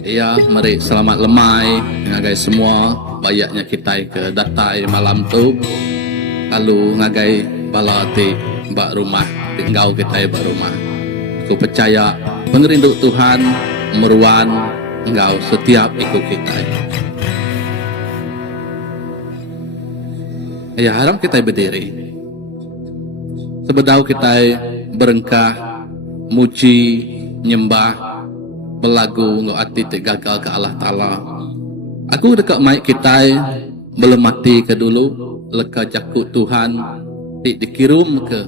Iya, mari selamat lemai ngagai semua bayaknya kita ke datai malam tu. Lalu ngagai bala ti bak rumah, tinggal kita bak rumah. Aku percaya pengerindu Tuhan meruan engkau setiap ikut kita. Ya, harap kita berdiri. Sebedau kita berengkah, muji, nyembah, berlagu ngau ati gagal ke Allah Ta'ala. Aku dekat mic kita belum mati ke dulu leka jakut Tuhan dikirim ke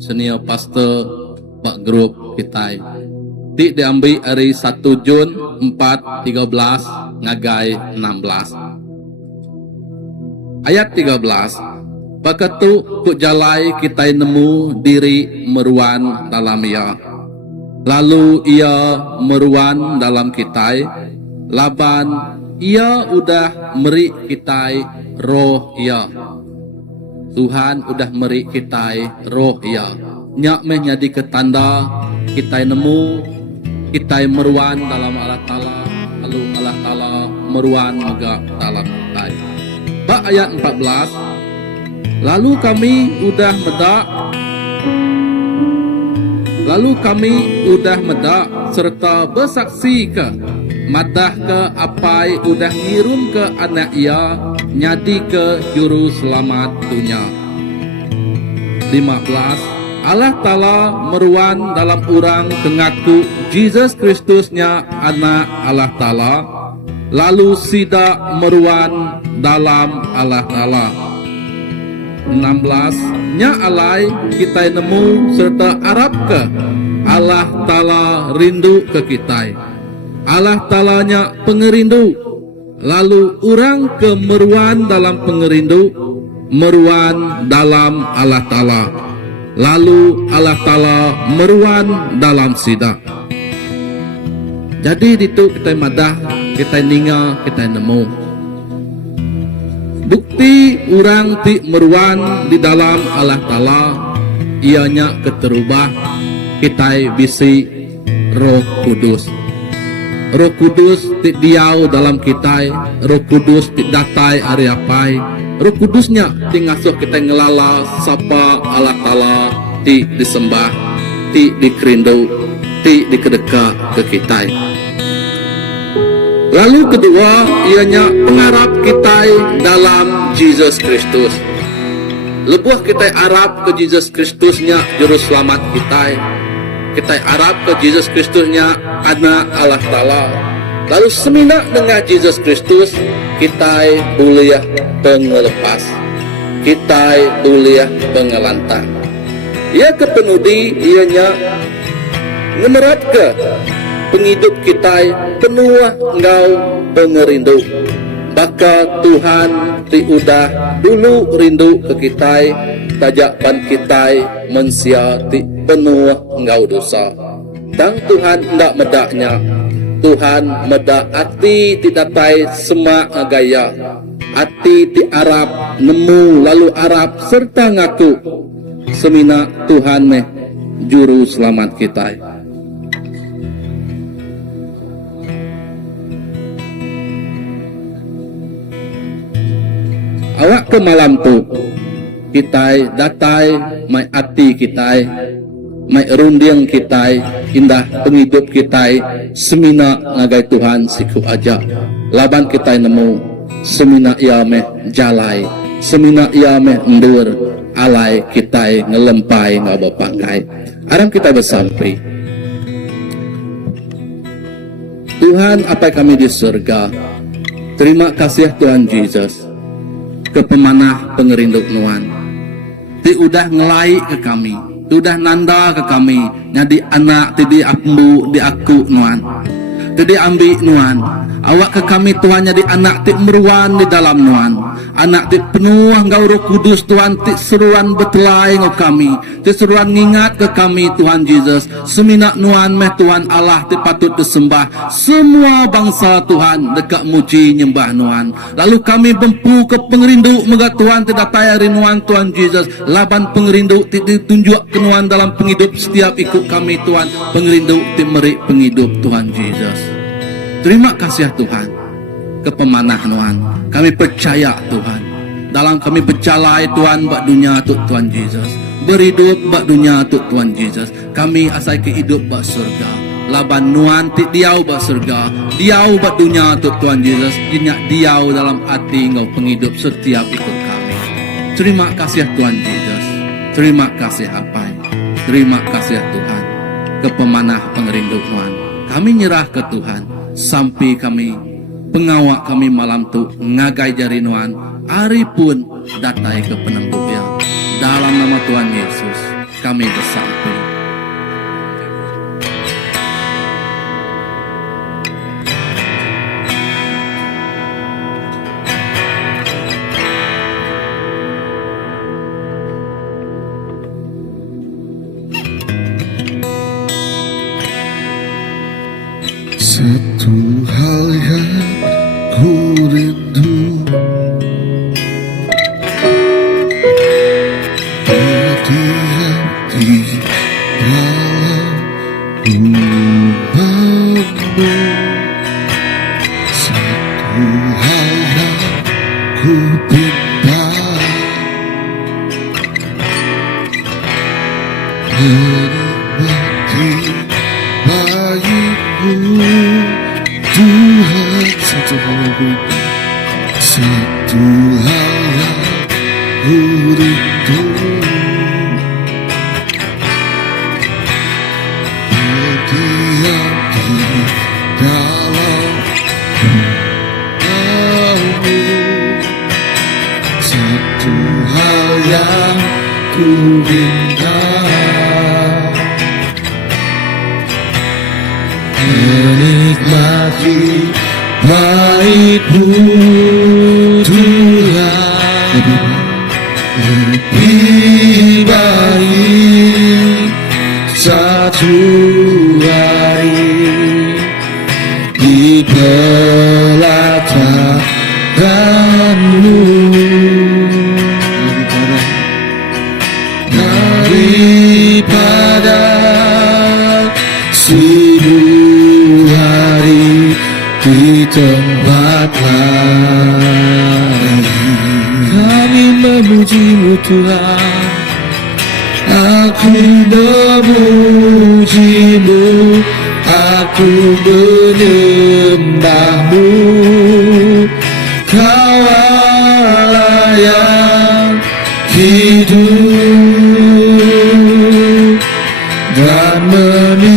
senior pastor bak grup kita. Diambil hari 1 Jun 4:13 ngagai 16. Ayat 13. Bakatu ku jalai kita nemu diri meruan dalam ia. Lalu ia meruan dalam kita. Laban ia udah meri kita roh ia. Tuhan udah meri kita roh ia. Nyak meh jadi ketanda kita nemu kita meruan dalam Allah Ta'ala. Lalu Allah Ta'ala meruan juga dalam kita. Bak ayat 14. Lalu kami udah medak serta bersaksi ke madah ke apai udah ngirum ke anak ia nyadi ke juru selamat dunia. 15. Allah Ta'ala meruan dalam urang kengaku Jesus Kristusnya anak Allah Ta'ala, lalu sida meruan dalam Allah Ta'ala. 16. Nya alai kita nemu serta arab ke Allah Ta'ala rindu ke kita. Allah Ta'alanya pengerindu. Lalu orang ke meruan dalam pengerindu, meruan dalam Allah Ta'ala. Lalu Allah Ta'ala meruan dalam sida. Jadi itu kita madah, kita ninga, kita nemu. Bukti orang ti meruan di dalam Allah Ta'ala ianya keterubah kita bisi Roh Kudus. Roh Kudus ti diau dalam kita, Roh Kudus ti datai ariapai. Roh Kudusnya ti ngasuh kita ngelala sapa Allah Ta'ala ti disembah, ti dikerindu, ti dikedeka ke kita. Lalu kedua, ianya pengarap kita dalam Jesus Kristus. Lebuh kita harap ke Jesus Kristusnya juru selamat kita. Kita harap ke Jesus Kristusnya anak Allah Ta'ala. Lalu semina dengan Jesus Kristus, kita boleh pengelepas. Kita boleh pengelantang. Ia kepenudi, ianya ngemerat ke penghidup kita penuh engkau pengerindu. Baka Tuhan ti udah dulu rindu ke kita, tajakan kita mensia ti penuh engkau dosa. Dan Tuhan hendak medaknya, Tuhan medak hati ti datai semak gaya, hati ti Arab nemu lalu Arab serta ngaku semina Tuhan meh juru selamat kita. Awak ke malam tu kita datai mai hati kita, mai runding kita, indah penghidup kita semina ngagai Tuhan siku aja. Laban kita nemu semina ia meh jalai, semina ia meh endur alai kita ngelempai ngau bapangkai. Aram kita bersampai. Tuhan apa kami di surga. Terima kasih Tuhan Yesus. Ke pemanah pengerinduk nuan ti udah ngelai ke kami, ti udah nanda ke kami nyadi anak ti di ambu di aku nuan, ti di ambi nuan. Awak ke kami Tuhan nyadi anak ti meruan di dalam nuan, anak ti penuh engkau Roh Kudus Tuhan, ti seruan betelai ngau kami, ti seruan ngingat ke kami Tuhan Yesus. Semina nuan meh Tuhan Allah ti patut disembah. Semua bangsa Tuhan dekat muji nyembah nuan. Lalu kami bempu ke pengerindu mega Tuhan tidak tayari nuan Tuhan Yesus. Laban pengerindu ti ditunjuk ke nuan dalam penghidup setiap ikut kami Tuhan. Pengerindu ti meri penghidup Tuhan Yesus. Terima kasih ya Tuhan, kepemanahan kami percaya Tuhan, dalam kami berjalan Tuhan bak dunia tu Tuhan Yesus, berhidup bak dunia tu Tuhan Yesus, kami asai ke hidup bak surga, laban nuan ti diau bak surga, diau bak dunia tu Tuhan Yesus, dinyak diau dalam hati Engkau penghidup setiap ikut kami. Terima kasih ya Tuhan Yesus, terima kasih apa, terima kasih ya Tuhan, kepemanah pengerindu Tuhan, kami nyerah ke Tuhan, sampai kami pengawak kami malam tu ngagai jari nuan, hari pun datai ke penembuk ya. Dalam nama Tuhan Yesus kami bersampai. Satu hal yang ku rindu, berdiam di dalam rumahmu. Satu hal yang ku pinta, menikmati bagimu Tuhan. Satu hal yang ku rindu, satu hal yang ku rindu, berdiam di dalam rumahmu. Satu hal yang ku minta, menikmati baik-Mu Tuhan, lebih baik satu hari di pelataran-Mu daripada 1000 hari di tempat lain. Kami memuji-Mu Tuhan, aku memuji-Mu, aku menyembah-Mu. Kau Allah yang hidup dan menikmati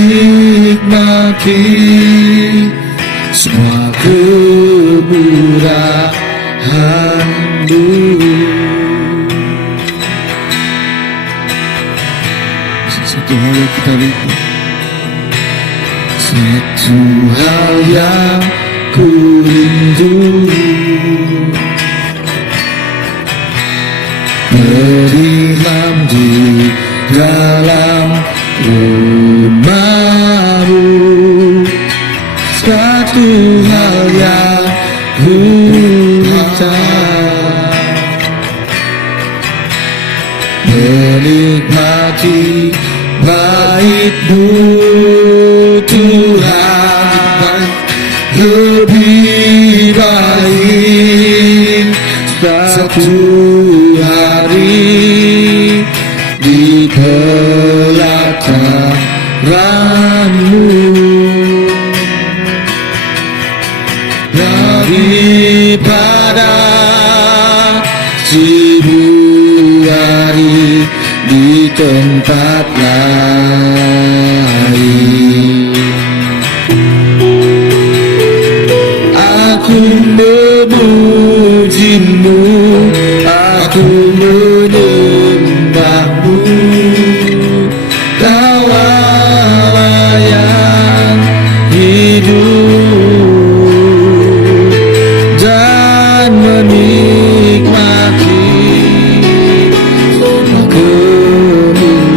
semua kemurahan-Mu. Satu hal yang kita rindu, satu hal yang ku rindu, berdiam di dalam rumah-Mu. Satu hal yang ku minta, menikmati baik-Mu Tuhan, lebih baik satu hari di pelataran-Mu daripada 1000 hari di tempat lain. Aku memuji-Mu, aku menyembah-Mu. Kau Allah yang hidup dan menikmati semua kemurahan-Mu.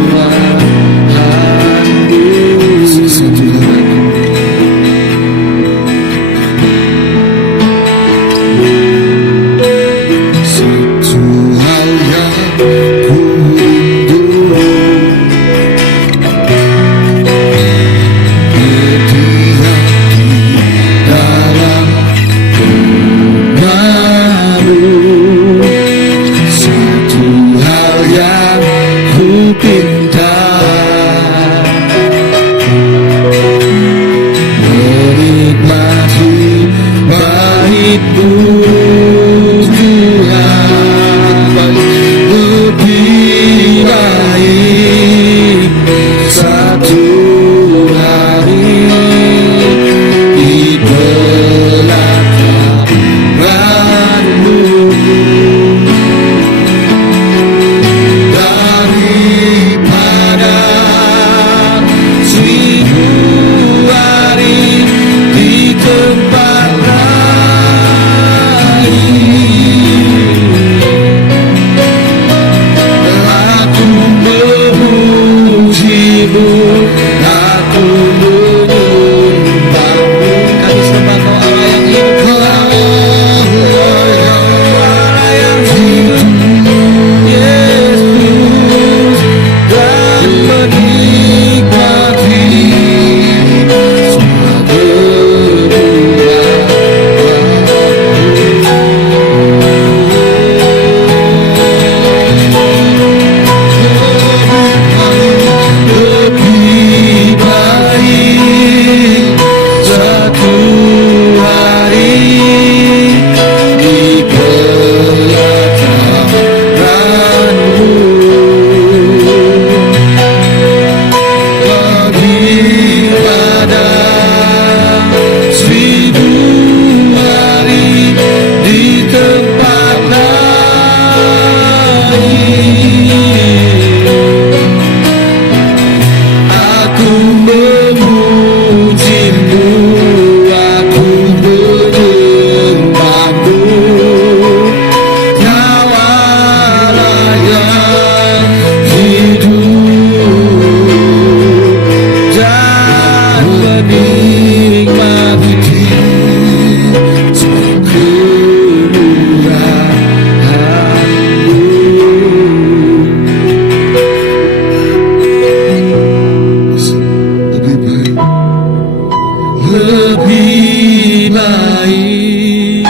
Lebih baik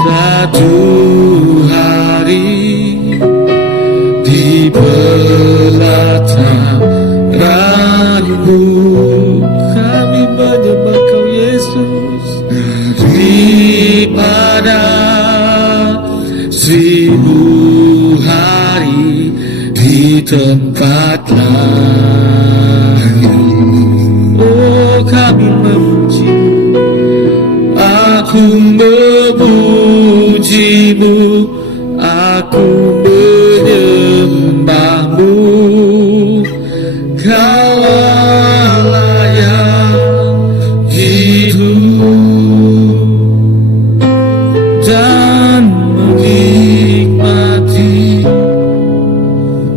satu hari di pelataran-Mu. Kami menyembah Kau Yesus, daripada 1000 hari di tempat lain. Oh, kami memuji-Mu, aku memuji-Mu, aku menyembah-Mu. Kau Allah yang hidup dan menikmati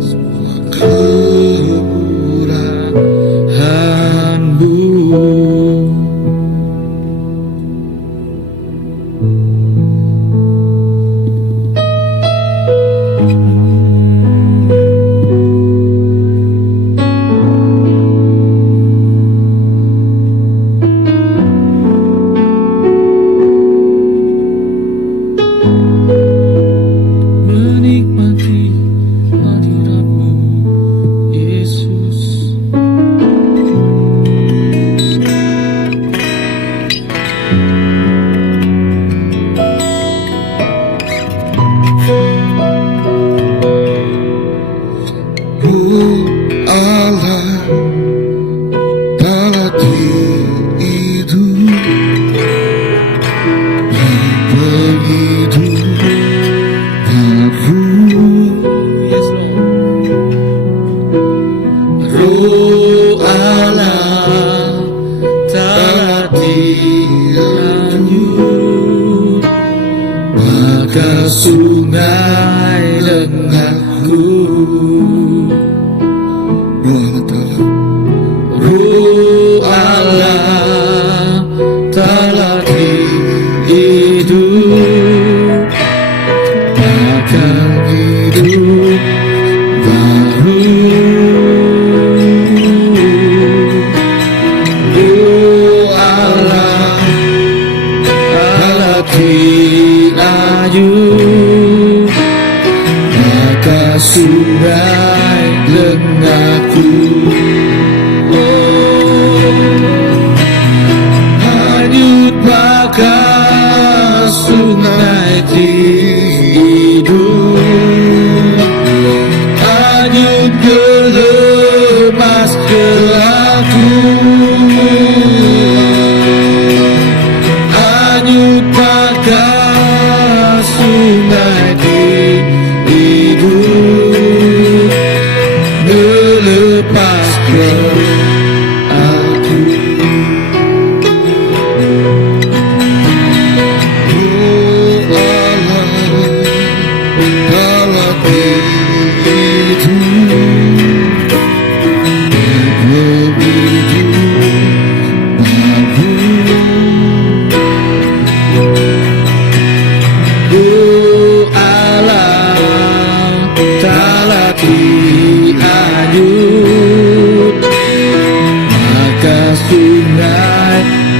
semua kemurahan-Mu. Menikmati hadirat-Mu, Yesus. Oh Allah, dalam hidup begitu baru. Yes, Lord. Roh Allah telah diranyut, maka sungai lenganku. Roh Allah telah hidup, maka hidup baru. Roh Allah telah diranyut, maka sungai lenganku. Hanyut maka sungai hidup, hanyut gelemas gelapku, hanyut maka sungai hidup, melepaskan aku. Oh Allah, dalam hidup begitu baru. Oh Allah, telah diranyut,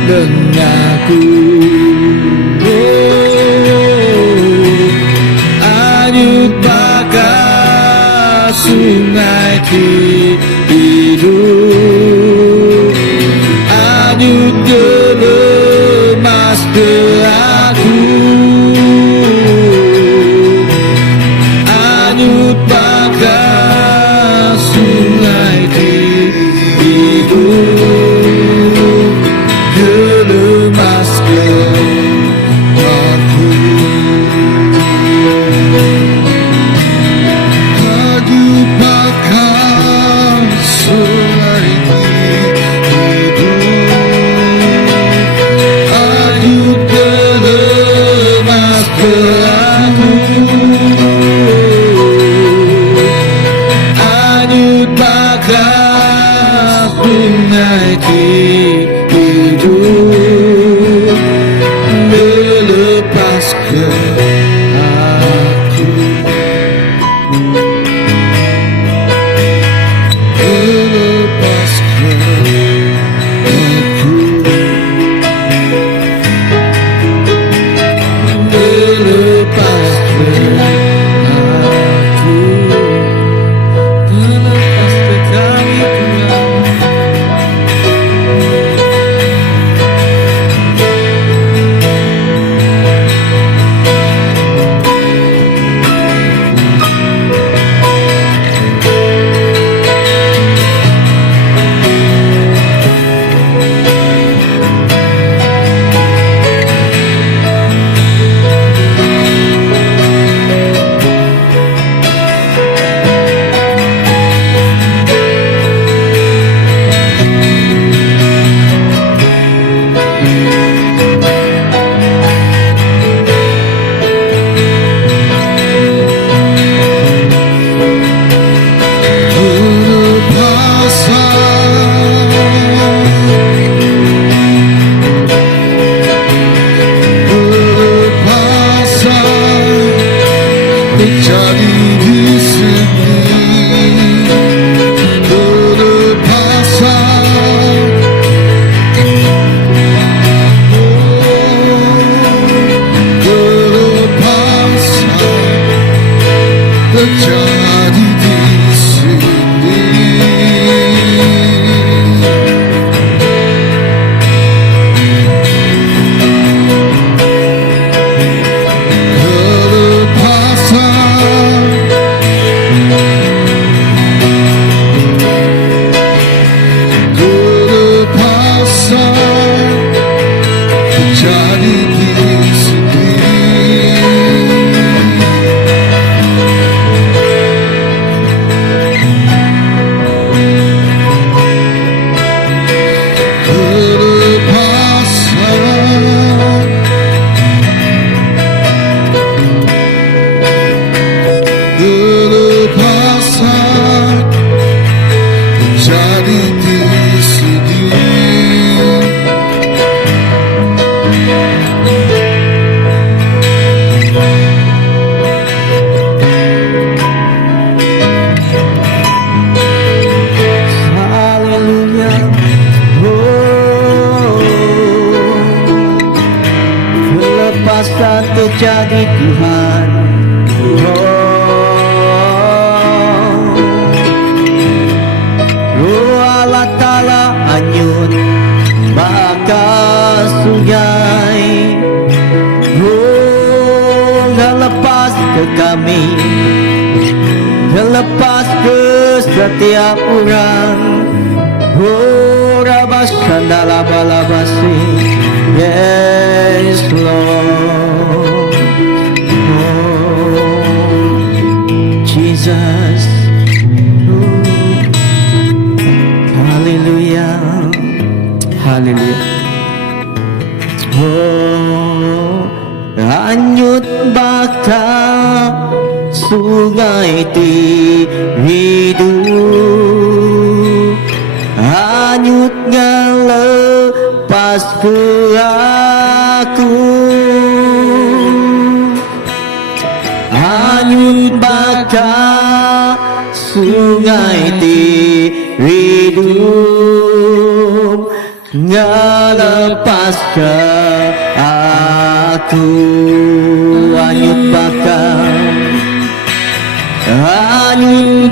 denganku. Anyut bagai sungai hidup, anyut gelemas ke aku, anyut bagai sungai hidup, gelemas ke aku. Anyut bagai sungai hidup, anyut gelemas ke aku, anyut bagai sungai hidup, melepas ke aku, melepas ke aku, melepas ke aku, melepas ke kami Tuhan. Terjadi di sini, kelepasan, kelepasan terjadi di sini. Terjadi di sini. Kelepasan, kelepasan terjadi di sini. Haleluya. Kelepasan terjadi Tuhan. Roh Allah Ta'ala anyut bakas sungai. Lepas ke kami, lepas ke setiap orang. Rabashandala balabasi, yes Lord. Jesus, hallelujah, hallelujah. Anyut baka sungai hidup, anyut ngelepas ke aku, anyut baka sungai hidup, ngelepas ke aku hanyut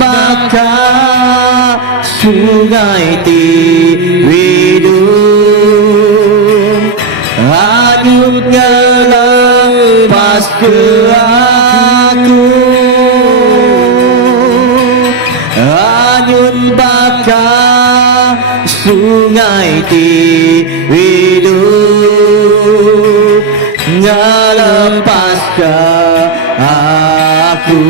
bakal sungai Tiwidum, hanyut ngelepas ke aku hanyut bakal sungai Tiwidum, ngelepas ke aku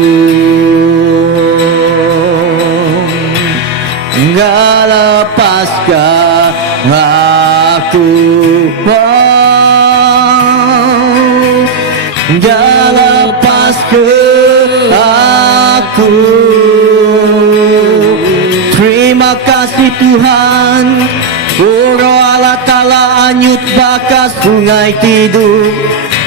ngelepas ke aku ngelepas ke aku. Terima kasih Tuhan, Roh Allah Ta'ala hanyut bakal sungai tidur,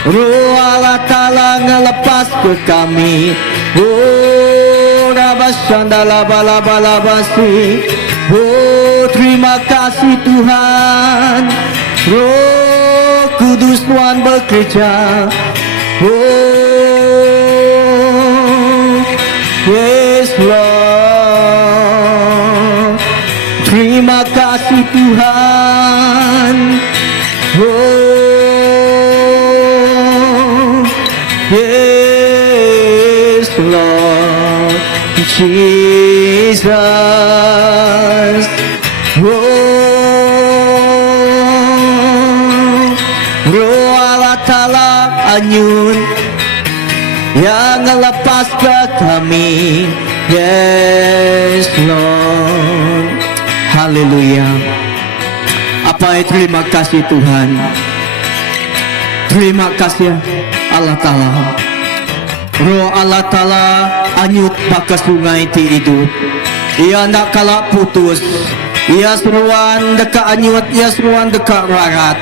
Roh Allah Ta'ala ngelepas ke kami. Oh Rabashandala balabalabasi. Oh terima kasih Tuhan, Roh Kudus Tuhan bekerja. Oh yes Lord, terima kasih Tuhan. Oh yes Lord Jesus. Roh Allah Ta'ala hanyut yang ngelepas ke kami. Yes Lord. Haleluya. Apa terima kasih Tuhan. Terima kasih Allah Ta'ala. Roh Allah Ta'ala hanyut bakal sungai hidup. Ia nak kalah putus. Ia seruan dekat hanyut, ia seruan dekat rarat.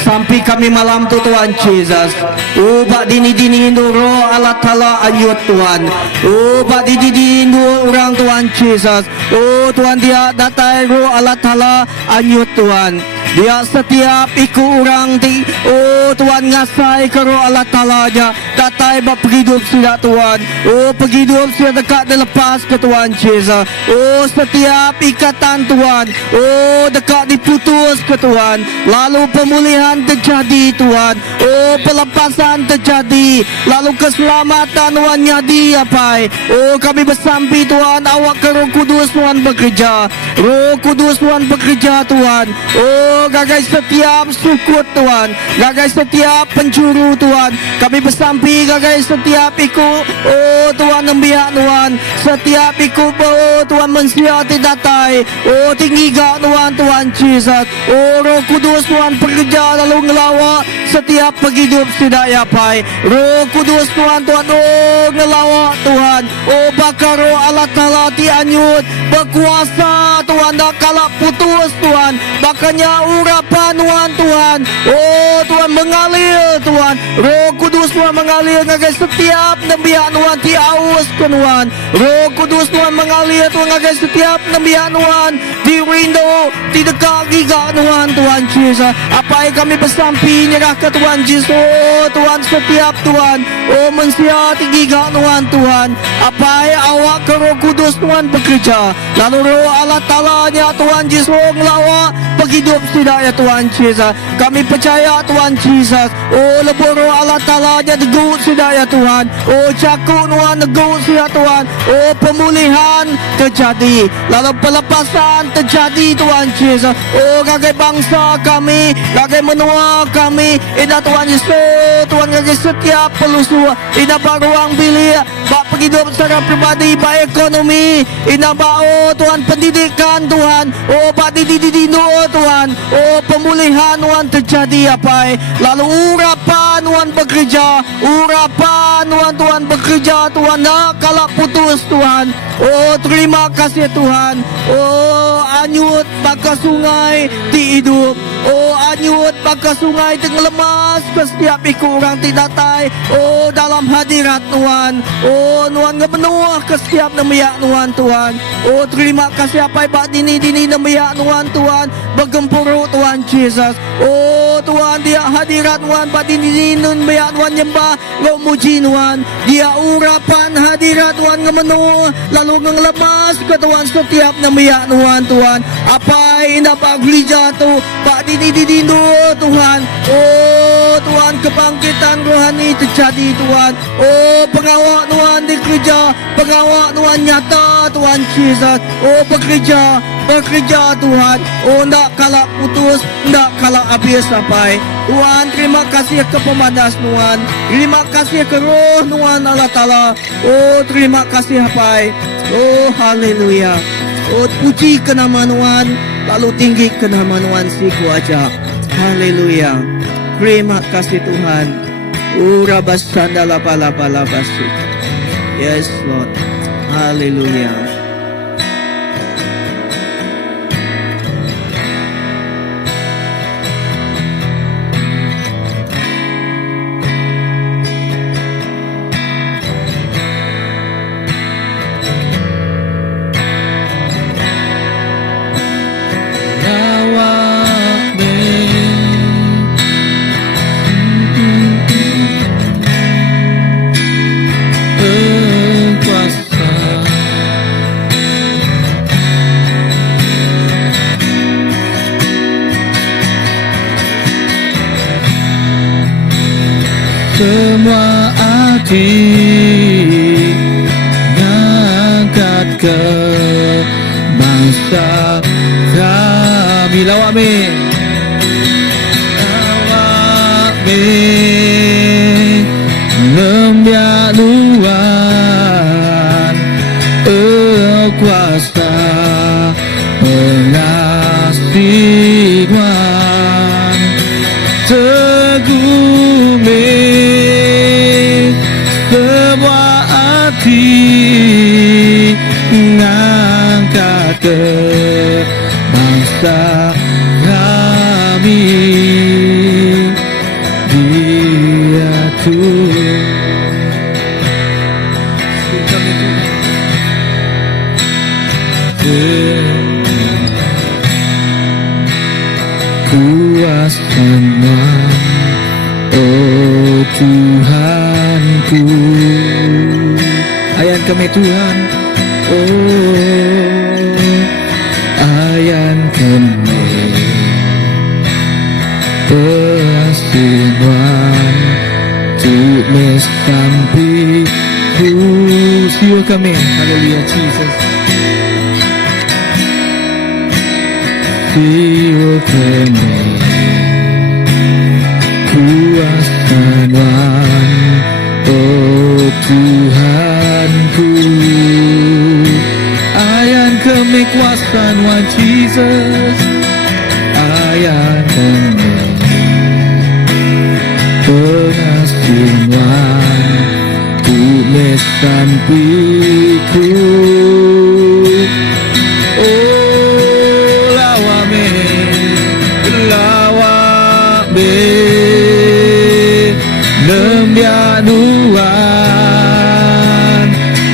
Sampai kami malam tu Tuhan Jesus. Oh bak dini-dini Indo Roh Allah Ta'ala hanyut Tuhan. Oh bak dini-dini Indo orang Tuhan Jesus. Oh Tuhan dia datai Roh Allah Ta'ala hanyut Tuhan. Dia setiap ikut orang ti. Oh Tuhan ngasai ke Roh Allah Ta'ala nya. Datai bak pergi hidup sila Tuhan. Oh pergi hidup sila dekat dan lepas ke Tuhan Jesus. Oh setiap ikatan Tuhan. Oh dekat diputus ke Tuhan. Lalu pemulihan terjadi Tuhan. Oh pelepasan terjadi. Lalu keselamatan Tuhan nyadi apa. Oh kami bersampi Tuhan. Awak ke Roh Kudus Tuhan bekerja. Roh Kudus Tuhan bekerja Tuhan. Oh gagai setiap sukut Tuhan, gagai setiap penjuru Tuhan. Kami bersampi gagai setiap ikut. Oh Tuhan membiak Tuhan. Setiap ikut oh Tuhan mensiati datai. Oh tinggi gak Tuhan Tuhan Jesus. Oh Roh Kudus Tuhan bekerja lalu ngelawak setiap penghidup tidak yapai. Roh Kudus Tuhan Tuhan oh ngelawak Tuhan. Oh bakar Roh Allah Ta'ala tianyut berkuasa Tuhan tak kalah putus Tuhan. Bakanya urapan Tuhan. Oh Tuhan mengalir Tuhan. Roh Kudus Tuhan mengalir ngagai setiap nembiak Tuhan ti aus ke Tuhan. Roh Kudus Tuhan mengalir Tuhan ngagai setiap nembiak Tuhan di window di dekat giga Tuhan Tuhan Jesus. Apa yang kami bersampi nyerah ke Tuhan Jesus. Oh Tuhan setiap Tuhan. Oh mensiati giga Tuhan. Apa yang awak ke Roh Kudus Tuhan bekerja. Lalu Roh Allah Ta'ala nya Tuhan Jesus ngelawak penghidup tidak ya Tuhan Jesus. Kami percaya Tuhan Jesus. Oh lebur Roh Allah Ta'ala nya tegut tidak ya Tuhan. Oh cakuk Tuhan tegut tidak Tuhan. Oh pemulihan terjadi. Lalu pelepasan terjadi Tuhan Jesus. Oh gagai bangsa kami, gagai menua kami. Ina Tuhan Yesus. Tuhan gagai setiap pelusur. Ina bak ruang bilik. Bak penghidup secara pribadi, bak ekonomi. Ina bak oh Tuhan pendidikan Tuhan. Oh bak didi-dino Tuhan. Oh pemulihan Tuhan terjadi apa. Lalu urapan Tuhan bekerja. Urapan Tuhan bekerja Tuhan. Nak kalah putus Tuhan. Oh terima kasih Tuhan. Oh anyut bakal sungai di hidup. Oh anyut maka sungai tengah lemas ke setiap iku orang tidak tai. Oh dalam hadirat Tuhan. Oh Tuhan ngepenuh ke setiap nemiak Tuhan. Oh terima kasih apa ibat dini nemiak Tuhan. Bergempuru Tuhan Yesus. Oh Tuhan dia hadirat Tuhan pada dini nemiak Tuhan nyembah ngau muji Tuhan. Dia urapan hadirat Tuhan ngemenuh lalu ngelemas ke Tuhan setiap nemiak Tuhan. Apa indah pak gereja tu pak dini Tuhan. Oh Tuhan kebangkitan rohani terjadi Tuhan. Oh pengawal Tuhan di gereja, pengawal Tuhan nyata Tuhan Yesus. Oh bekerja Tuhan. Oh ndak kalah putus, ndak kalah habis sampai. Tuhan terima kasih ke pemadas Tuhan. Terima kasih ke roh Tuhan Allah Ta'ala. Oh terima kasih apa. Oh haleluya. Oh puji ke nama Tuhan. Lalu tinggi ke nama Tuhan siku aja. Haleluya. Terima kasih Tuhan. Urabasanda lapa-lapa-lapasi. Yes Lord. Haleluya. Semua hati ngangkat ke bangsa kami lawame lembia luan kuasa pengasihan teguh semua hati ngangkat ke bangsa kami dia kuasa oh Tuhanku ayan kami Tuhan oh ayan kami persinuan tulis sampiku siwa kami haleluya Jesus siwa kami kuasawan oh Tuhanku ayan kami kuasawan Jesus ayan kami pengasihan tulis sampiku oh lawame lembia nuan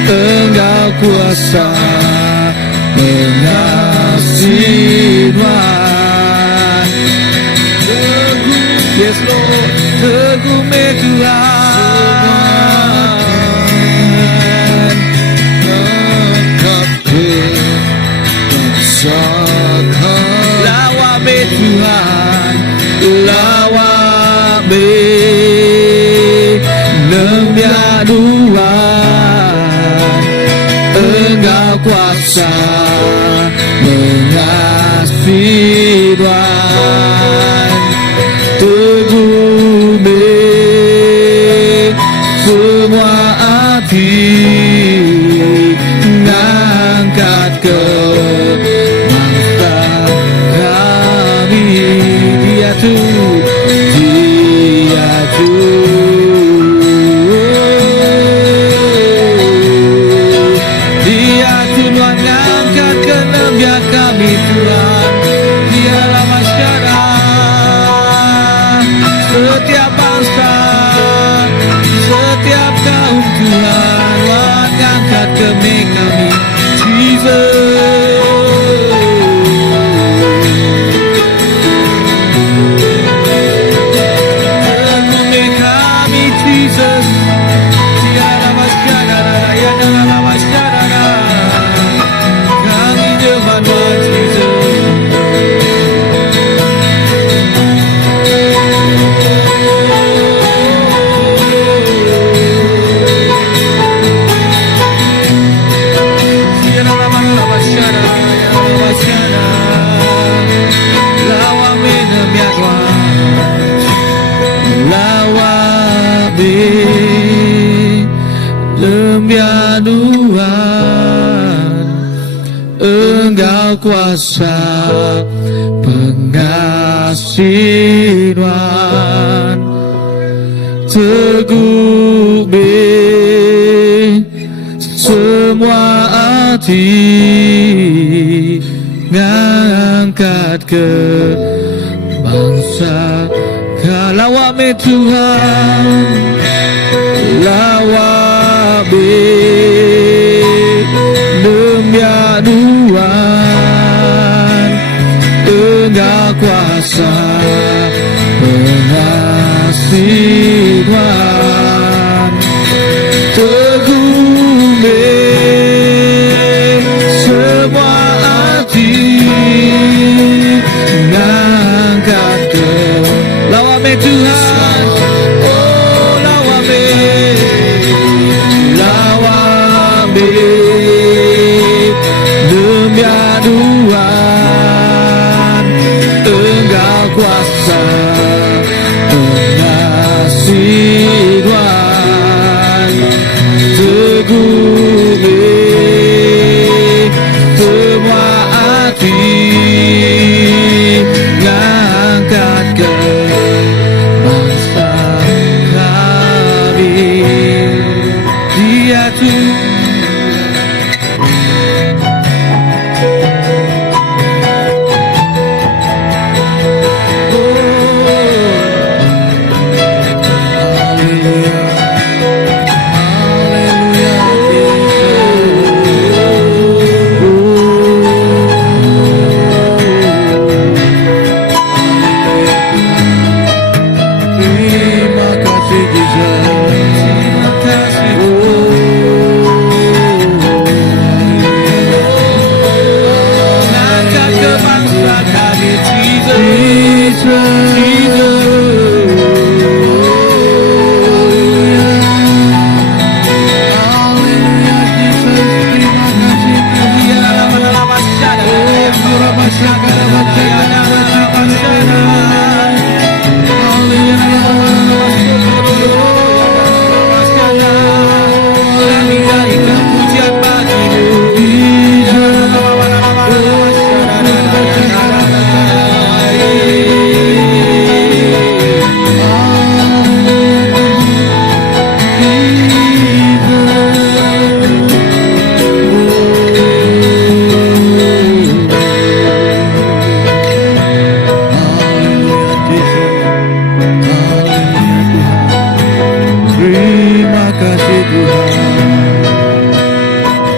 engkau kuasa mengasihan teguh yes Lord teguh Tuhan lawame Tuhan lawame lembia nuan engkau kuasa mengasihan teguh semua hati ngangkat ke bangsa kami dia tuh Tuhan ngangkat ke lembia kami Tuhan dialah masyarakat terkeme kami Jesus. Terkeme kami Jesus. Tiada masyarakat, tiada masyarakat. Kami demandmu Jesus. Engkau kuasa pengasih Tuhan, teguh semua hati, ngangkat ke bangsa kalawame Tuhan, lawabe lemia Tuhan, Engkau kuasa pengasih Tuhan, teguh semua hati, ngangkat ke lawame Tuhan, oh lawame lemia Tuhan, Engkau kuasa pengasih Tuhan, teguh semua hati, ngangkat ke bangsa kami. Dia Tuhan,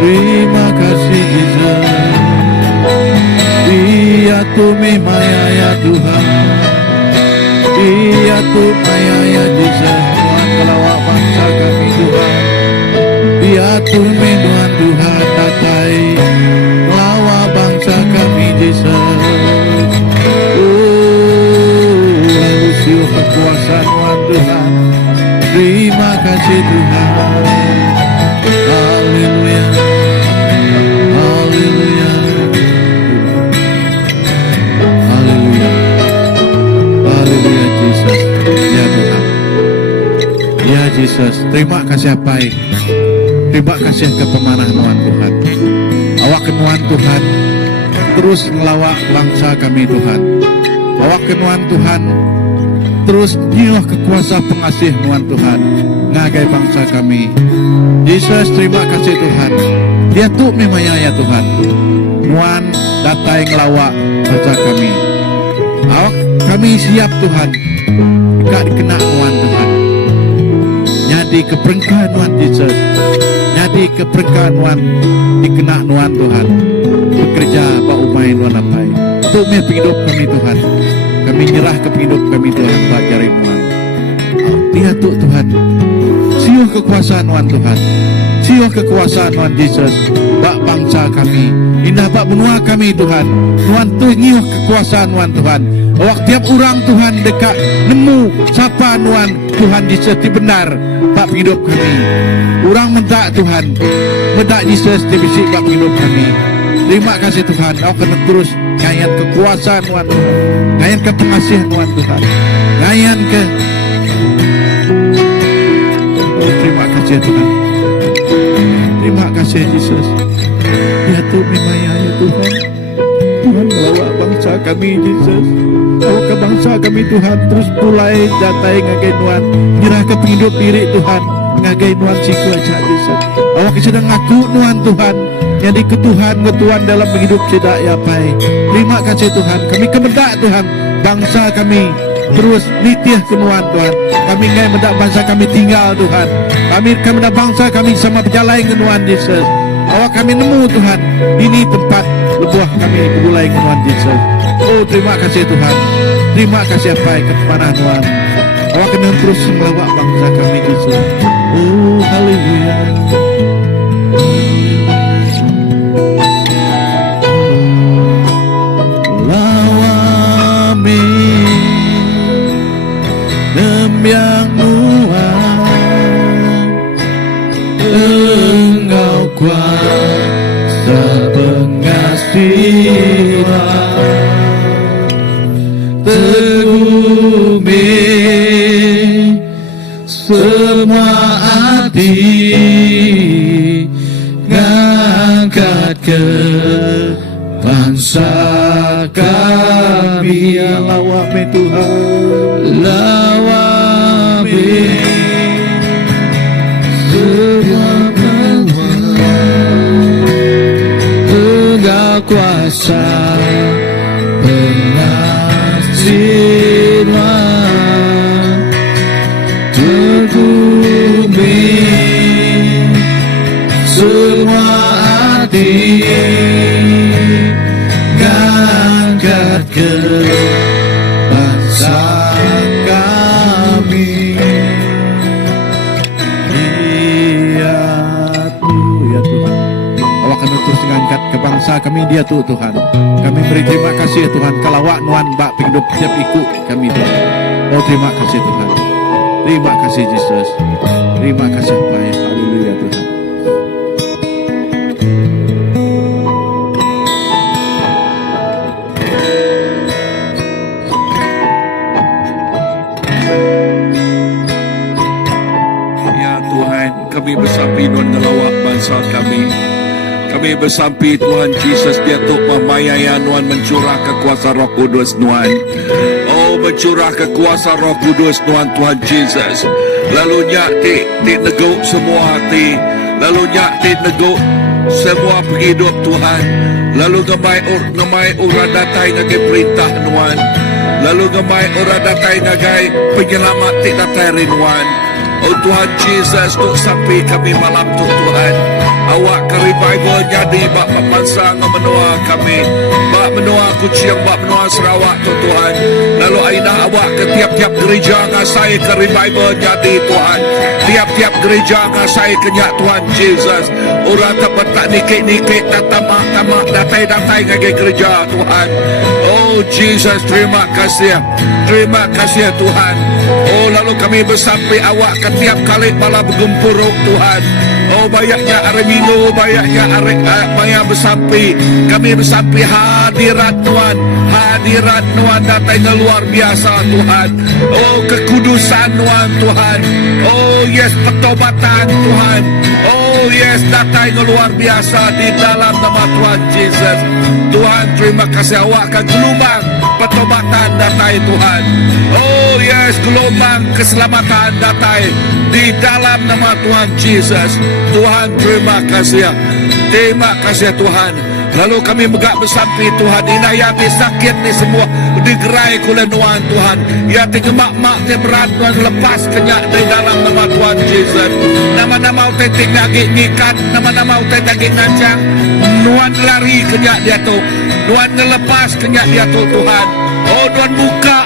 terima kasih Jesus. Dia tu memaya ya Tuhan, Dia tu maya ya Jesus. Tuhan kelawak bangsa kami Tuhan, Dia tu menuan Tuhan tatai kelawak bangsa kami Jesus. Oh, lalu siu kekuasaan Tuhan, terima kasih Tuhan. Haleluya. Haleluya. Haleluya. Haleluya Jesus. Ya Tuhan. Ya Jesus, terima kasih Pai. Terima kasih kepemanahan Tuhan. Awak kenuan Tuhan terus ngelawak bangsa kami Tuhan. Awak kenuan Tuhan terus nyiuh kekuasa pengasih Tuhan ngagai bangsa kami. Yesus, terima kasih Tuhan. Dia tuh memangnya ya Tuhan. Nuan datai ngelawak bangsa kami. Awak kami siap Tuhan. Gak dikena nuan Tuhan. Nyadi keberkahan Tuhan Yesus. Jadi keberkahan Tuhan dikena Tuhan Tuhan. Bekerja bak umai Tuhan apa? Untuk hidup kami Tuhan. Kami nyerah ke hidup kami Tuhan. Bajari Tuhan. Lihat Tuhan. Siuh kekuasaan Tuhan. Siuh kekuasaan Tuhan Yesus. Bak bangsa kami. Indah bak benua kami Tuhan. Tuhan tu nyiuh kekuasaan Tuhan. Awak tiap orang Tuhan dekat nemu siapa Tuhan Yesus di benar bak hidup kami. Orang mentak Tuhan. Mentak Yesus di bisik bak hidup kami. Terima kasih Tuhan. Awak kena terus ngayan kekuasaan Tuhan. Ngayan ke pengasihan Tuhan. Ngayan ke terima kasih Tuhan. Terima kasih Yesus. Ya Tuhan Maya ya Tuhan. Tuhan bawa bangsa kami Yesus. Bawa ke bangsa kami Tuhan. Terus mulai datai ngagai Tuhan. Nyerah ke hidup diri Tuhan. Ngagai Tuhan siku aja Yesus. Awak sedang ngaku Tuhan. Jadi ke Tuhan dalam hidup sedak ya Pai. Terima kasih Tuhan. Kami kemendak Tuhan. Bangsa kami terus nitiah kemuan Tuhan. Kami ngai mendak bangsa kami tinggal Tuhan. Kami mendak bangsa kami sama berjalan dengan Yesus. Awak kami nemu Tuhan. Ini tempat lebuah kami mulai dengan Yesus. Oh terima kasih Tuhan. Terima kasih apa kepada Tuhan. Awak kena terus melawak bangsa kami Yesus. Oh haleluya. Yang Tuhan Engkau kuasa pengasihan tegumi semua hati ngangkat ke bangsa kami lawame Tuhan lawame Engkau kuasa pengasihan tegumi semua hati ngangkat ke bangsa kami. Ya Tuhan, awak kena terus ngangkat ke bangsa kami dia Tuhan. Kami beri terima kasih Tuhan. Kalau awak nuan bak hidup tiap ikut kami Tuhan. Oh terima kasih Tuhan. Terima kasih Yesus. Terima kasih Bapak. Haleluya Tuhan. Kami bersampi Tuhan ngelawak bangsa kami. Kami bersampi Tuhan Yesus dia tu memayai Tuhan mencurah kekuasa Roh Kudus Tuhan. Oh mencurah kekuasa Roh Kudus Tuhan Yesus. Lalu nyati neguk semua hati. Lalu nyati neguk semua penghidup Tuhan. Lalu ngemai urang datai ngagai perintah Tuhan. Lalu ngemai urang datai ngagai penyelamat ti datai Tuhan. Oh Tuhan Yesus, untuk sampai kami malam tu Tuhan. Awak ke revival jadi bak bangsa menua kami. Bak menua Kuching, bak menua Sarawak tu Tuhan. Lalu aina awak ke tiap-tiap gereja ngasai ke revival jadi Tuhan. Tiap-tiap gereja ngasai kenyak Tuhan Yesus. Orang tak nikik-nikik tamak datai-datai ngagai gereja Tuhan. Oh Jesus, terima kasih. Terima kasih Tuhan. Oh lalu kami bersampai awak ke tiap kali malam bergempuruk Tuhan. Oh banyaknya hari Minggu, banyaknya hari maya bersampai. Kami bersampai hadirat Tuhan. Hadirat Tuhan datang luar biasa Tuhan. Oh kekudusan Tuhan. Oh yes pertobatan Tuhan. Oh yes datang luar biasa di dalam nama Tuhan Yesus. Tuhan terima kasih awak akan gelombang pertobatan datai Tuhan. Oh yes gelombang keselamatan datai di dalam nama Tuhan Yesus. Tuhan terima kasih. Terima kasih Tuhan. Lalu kami megak bersampi Tuhan, inayati sakit ni semua digerai kulen Tuhan Tuhan. Ya ti gemak-mak ti berat Tuhan, lepas kenyak dari dalam nama Tuhan Yesus. Nama-nama utai tinggal ngikat, nama-nama utai tagih nancang. Tuhan lari kenyak dia tu, Tuhan ngelepas kenyak dia tu Tuhan. Oh Tuhan buka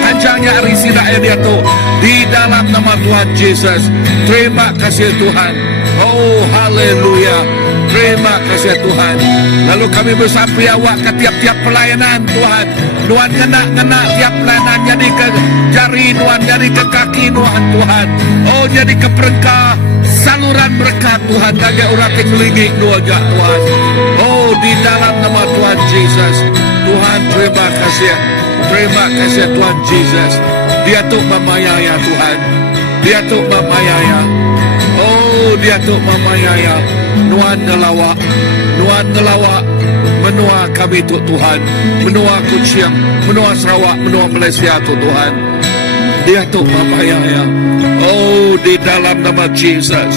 panjangnya arisi rakyat dia tu di dalam nama Tuhan Yesus. Terima kasih Tuhan. Oh haleluya. Terima kasih Tuhan. Lalu kami bersampai awak ke tiap-tiap pelayanan Tuhan. Tuhan kena tiap pelayanan, jadi ke jari Tuhan, jadi ke kaki Tuhan. Oh jadi ke perengkah saluran berkat Tuhan, kagak orang tinggalingik Tuhan. Oh di dalam nama Tuhan Yesus. Tuhan terima kasih. Terima kasih Tuhan Yesus. Dia tu memayaya Tuhan. Dia tu memayaya. Oh dia tu memayaya. Tuhan ngelawak menua kami tu Tuhan, menua Kuching, menua Sarawak, menua Malaysia tu Tuhan. Dia tu memayaya. Oh di dalam nama Yesus.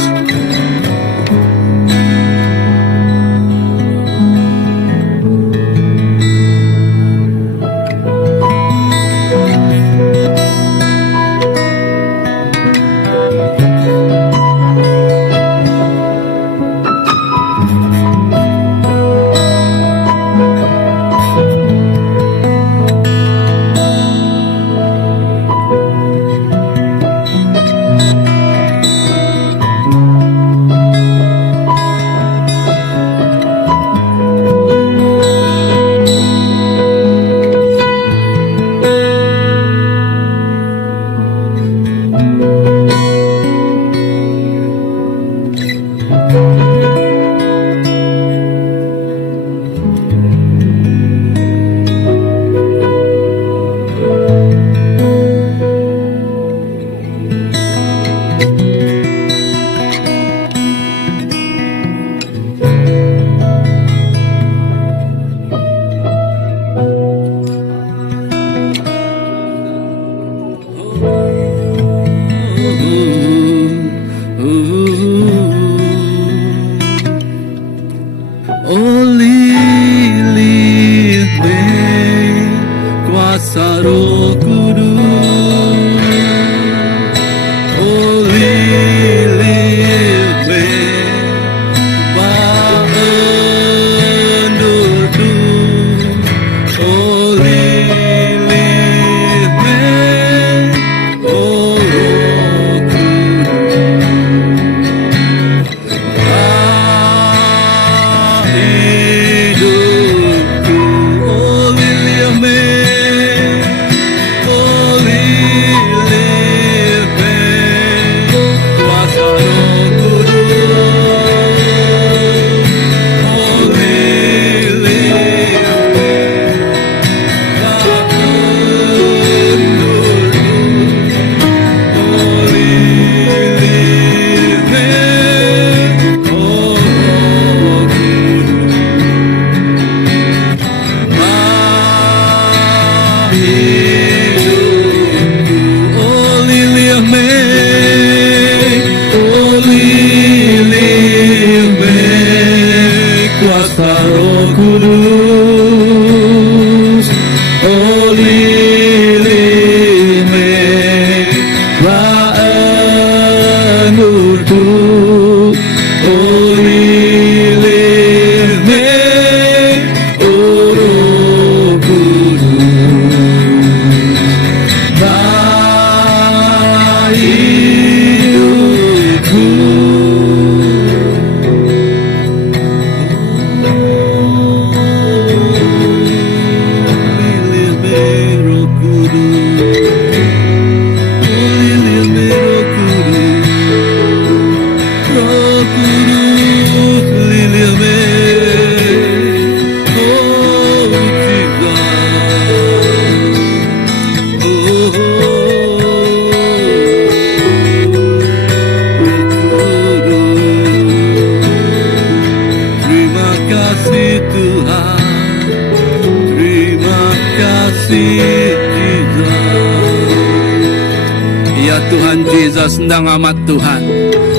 Jesus ndang amat Tuhan.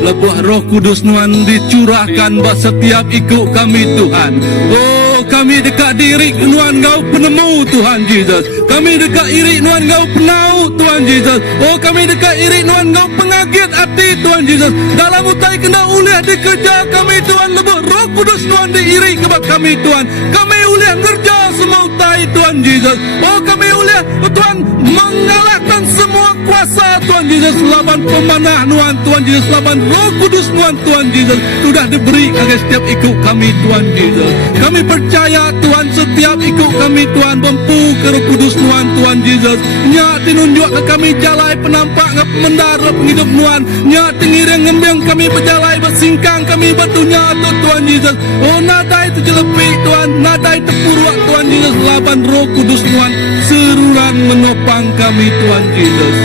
Lebuh Roh Kudus Nuan dicurahkan buat setiap ikut kami Tuhan. Oh, kami dekat diri Nuan Kau penemu Tuhan Jesus. Kami dekat iri Nuan Kau penau Tuhan Jesus. Oh, kami dekat iri Nuan Kau pengagit hati Tuhan Jesus. Dalam utai kena uliah dikejar kami Tuhan. Lebuh Roh Kudus Nuan diiri kebat kami Tuhan. Kami uliah ngerja semua utai Tuhan Jesus. Oh, kami uliah Tuhan mengalahkan semua kuasa Tuhan Jesus. Laban pemanah Nuan Tuhan Jesus. Laban Roh Kudus Nuan Tuhan Jesus. Sudah diberi kepada setiap ikut kami Tuhan Jesus. Kami percaya Tuhan setiap ikut kami Tuhan mampu ke Roh Kudus Nuan Tuhan Jesus. Nya tinunjuk ke kami jalai penampak ke mendara penghidup Nuan. Nya tingiring ngembang kami berjalai bersingkang kami batunya Tuhan Jesus. Oh, nadai itu jelepik Tuhan. Nadai terpuruk Tuhan Jesus. Laban Roh Kudus Nuan seruran menopang kami Tuhan Jesus.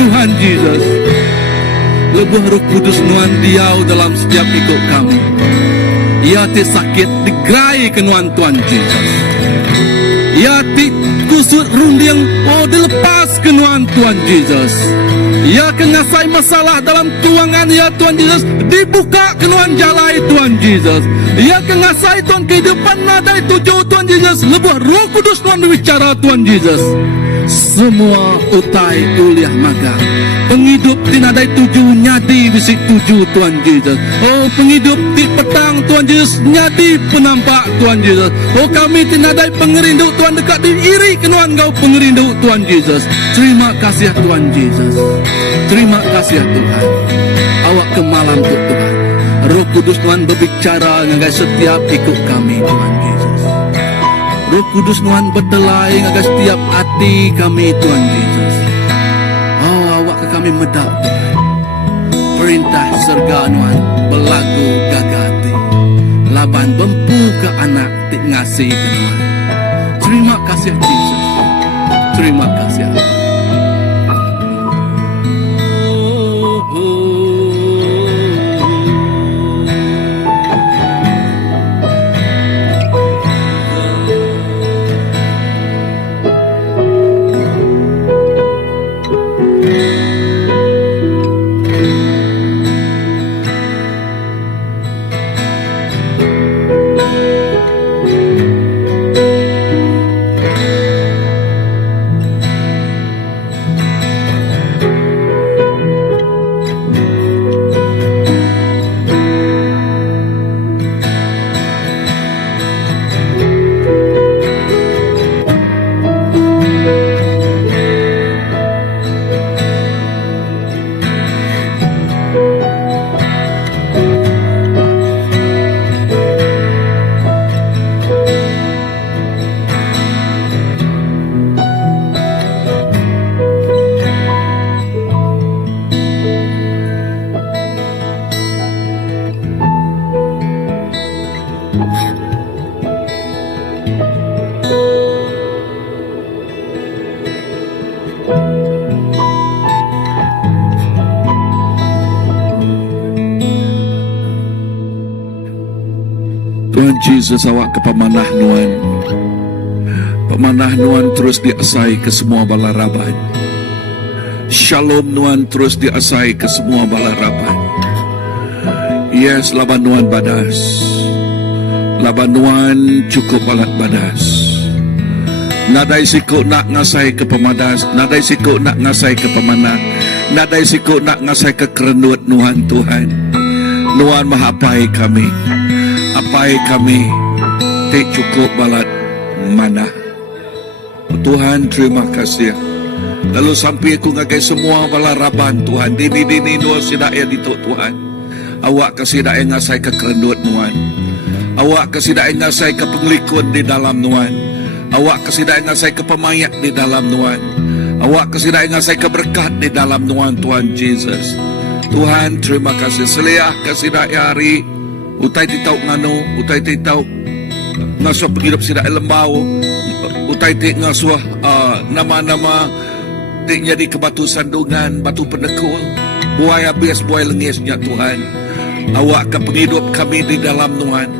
Tuhan Jesus, lebuh Roh Kudus Nuan diau dalam setiap ikut kami. Ia ti sakit digerai ke Nuan Tuhan Jesus. Ia ti kusut runding, oh dilepas ke Nuan Tuhan Jesus. Ia kengasai masalah dalam tuangan ya Tuhan Jesus, dibuka ke Nuan jalai Tuhan Jesus. Ia kengasai Tuhan kehidupan nadai tujuh Tuhan Jesus. Lebuh Roh Kudus Nuan berbicara Tuhan Jesus. Semua utai uliah maga penghidup tinadai tujuh nyadi bisik tujuh Tuhan Jesus. Oh, penghidup di petang Tuhan Jesus nyadi penampak Tuhan Jesus. Oh, kami tinadai pengerindu Tuhan dekat diiri kenuan Kau pengerindu Tuhan Jesus. Terima kasih Tuhan Jesus. Terima kasih Tuhan. Awak ke malam Tuhan. Roh Kudus Tuhan berbicara dengan setiap ikut kami Tuhan Jesus. Roh Kudus Tuhan bertelai dengan setiap hati kami Tuhan Jesus. Oh, awak ke kami medap Tuhan. Perintah serga Tuhan berlagu gagati. Laban bempu ke anak tik ngasih ke Tuhan. Terima kasih Jesus. Terima kasih Allah. Tuhan Jesus, awak ke pemanah Nuan. Pemanah Nuan terus diasai ke semua balaraban. Shalom Nuan terus diasai ke semua balaraban. Yes, laban Nuan badas. Laban Nuan cukup balat badas. Nadai siku nak ngasai ke pemadas. Nadai siku nak ngasai ke pemanah. Nadai siku nak ngasai ke kerenut Nuan Tuhan. Nuan mahapai kami. Apai kami tak cukup balat mana. Tuhan terima kasih. Lalu sampai aku ngagai semua balaraban Tuhan. Dini Nuan sidak ya dituk Tuhan. Awak kasih dak ngasai ke kerenut Nuan. Awak kasih dak ngasai ke penglikun di dalam Nuan. Awak kasih dak ngasai ke pemayat di dalam Nuan. Awak kasih dak ngasai ke berkat di dalam Nuan Tuhan Jesus. Tuhan terima kasih. Seliah kasih dak hari. Utai titau ngano, utai titau ngasuh penghidup sidak lembau, utai tik ngasuh nama-nama tik jadi ke batu sandungan, batu penekul, buaya bias, buaya lengisnya Tuhan. Awak ke penghidup kami di dalam Nuan,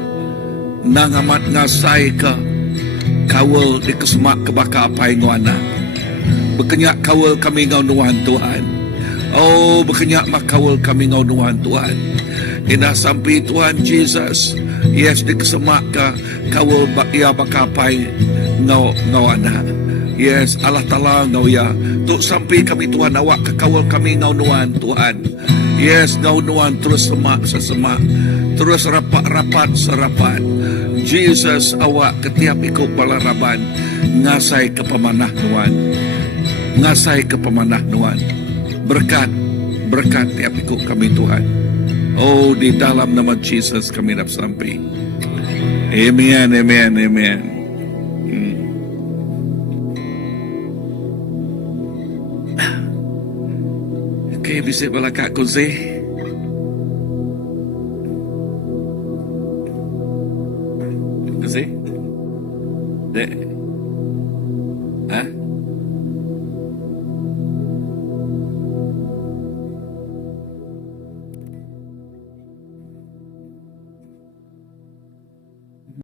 nang amat ngasai ke kawal di kesemak ke baka apai nguana. Berkenyak kawal kami ngau Nuan Tuhan. Oh, berkenyak makawal kami ngau Nuhan Tuhan. Ina sampai Tuhan Jesus. Yes, di kesemak ka kawal ia bakapai ngau anak. Yes, Allah Ta'ala ngau ya. Tuk sampai kami Tuhan awak ke kawal kami ngau Nuhan Tuhan. Yes, ngau Nuhan terus semak sesemak. Terus rapat-rapat serapat. Jesus awak ketiap ikut balaraban. Ngasai ke pemanah Nuhan. Ngasai ke pemanah Nuhan. Berkat tiap ikut kami Tuhan. Oh, di dalam nama Jesus kami dapat sampai. Amen, amen, amen. Okay, bisa balakak kunci. Kunci? Dek. Hah?